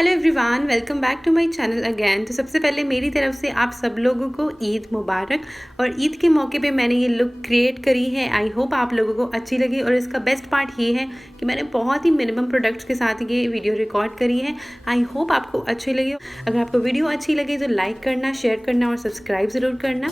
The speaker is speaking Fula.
Hello everyone, welcome back to my channel again. तो सबसे पहले मेरी तरफ से आप सब लोगों को ईद मुबारक। और ईद के मौके पे मैंने ये लुक क्रिएट करी है। आई होप आप लोगों को अच्छी लगी। और इसका बेस्ट पार्ट ये है कि मैंने बहुत ही मिनिमम प्रोडक्ट्स के साथ ये वीडियो रिकॉर्ड करी है। आई होप आपको अच्छी लगी। अगर आपको वीडियो अच्छी लगी तो लाइक करना, शेयर करना और सब्सक्राइब ज़रूर करना।